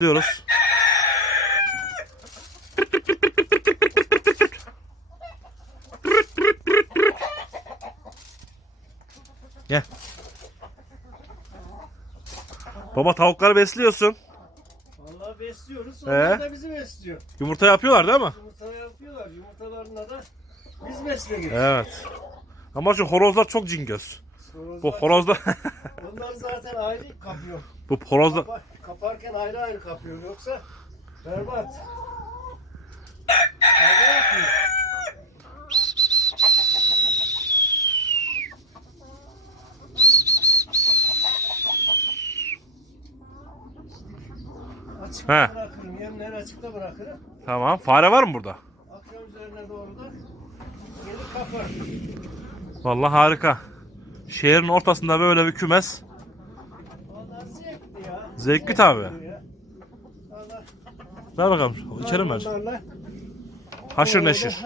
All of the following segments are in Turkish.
diyoruz. Gel. Baba tavukları besliyorsun. Vallahi besliyoruz. Ee? Onlar da bizi besliyor. Yumurta yapıyorlar değil mi? Yumurta yapıyorlar. Yumurtalarına da biz besleniyoruz. Evet. Ama şu horozlar çok cingöz. Horozlar- Bu horozda Onlar zaten ayrı kapıyor. bu horozda Kapa- kaparken ayrı ayrı kapıyor. Yoksa berbat. Kavga yapıyor. Açıkta He. bırakırım. Yemleri açıkta bırakırım. Tamam. Fare var mı burada? Akşam üzerine doğru da gelir kapar. Vallahi harika. Şehrin ortasında böyle bir kümes. Zevkli. Vallahi Ver bakalım. İçeri mi ver? Haşır neşir.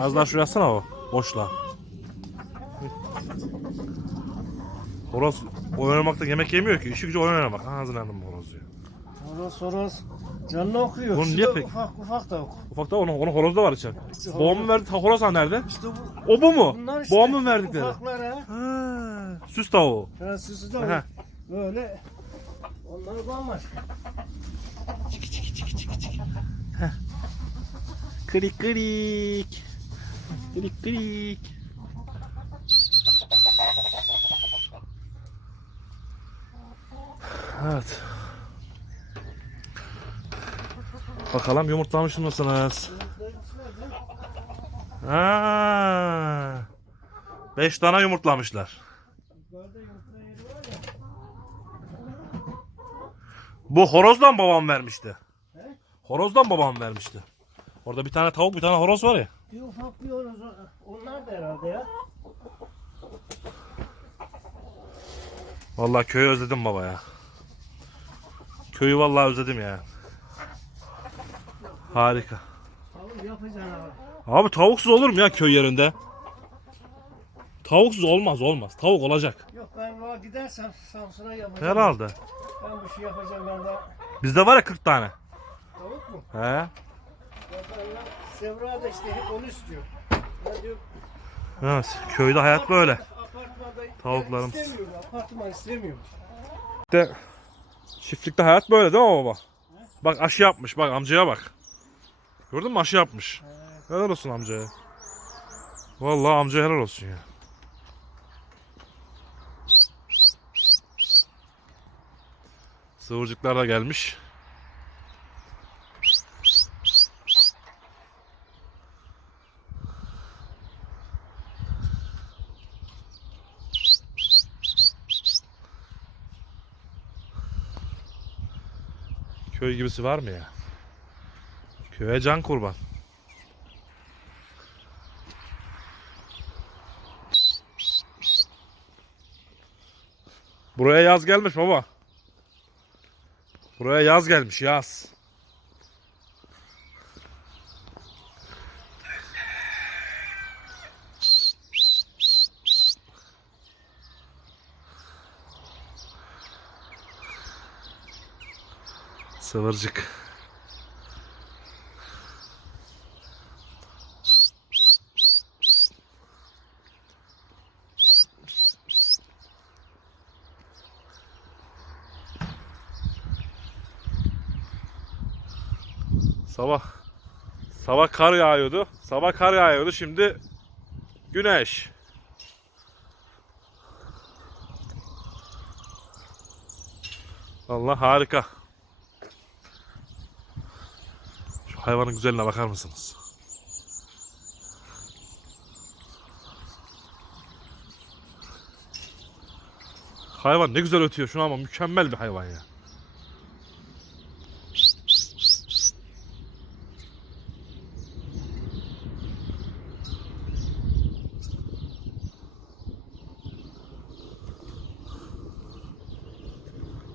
Az daha şuraya atsana o. Boşla. Horoz oynamakta yemek yemiyor ki. İşi gücü oynamak. Ağzına yandım horoz diyor. Horoz horoz canını okuyor. Bunu niye da pek- Ufak ufak da oku. Ufakta onun, onun horoz da var içeride. İşte Babam mı verdi? Horoz ha nerede? İşte bu. O bu mu? Bunlar işte Babamın verdikleri. ufaklar ha. Ha, süs tavuğu. Fransızı da Aha. böyle. Onlar bambaşka. Krik krik. Krik krik. Evet. Bakalım yumurtlamış mısınız? Ha. Beş tane yumurtlamışlar. Yukarıda yumurta yeri var ya. Bu horozdan babam vermişti. He? Horozdan babam vermişti. Orada bir tane tavuk bir tane horoz var ya. Bir ufak bir horoz. Onlar da herhalde ya. Vallahi köyü özledim baba ya. Köyü vallahi özledim ya. Harika. Tavuk yapacaksın abi. Abi tavuksuz olur mu ya köy yerinde? Tavuksuz olmaz olmaz. Tavuk olacak. Yok ben var gidersem Samsun'a yapacağım. Herhalde. Ben bu şey yapacağım ben de. Bizde var ya 40 tane. Tavuk mu? He. Lan Sevra da işte hep onu istiyor. Ben diyor Evet. Köyde hayat böyle. Apartmanda Tavuklarımız. istemiyor. Apartman istemiyor. De çiftlikte hayat böyle değil mi baba? Bak aşı yapmış. Bak amcaya bak. Gördün mü aşı yapmış. Helal olsun amcaya. Vallahi amcaya helal olsun ya. Sıvırcıklar da gelmiş. Köy gibisi var mı ya? Köye can kurban. Buraya yaz gelmiş baba. Buraya yaz gelmiş yaz. Sıvırcık. Sabah sabah kar yağıyordu. Sabah kar yağıyordu. Şimdi güneş. Allah harika. Şu hayvanın güzelliğine bakar mısınız? Hayvan ne güzel ötüyor şuna ama mükemmel bir hayvan ya.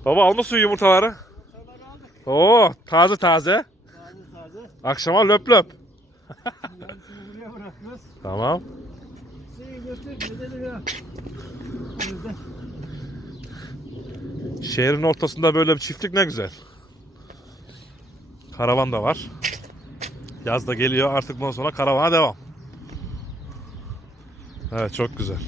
Baba almışsın yumurtaları. Yumurtaları aldık. Oo taze taze. Taze taze. Akşama löp löp. Buraya bırakıyoruz. Tamam. Şeyi götür gidelim ya. Şehrin ortasında böyle bir çiftlik ne güzel. Karavan da var. Yaz da geliyor artık bundan sonra karavana devam. Evet çok güzel.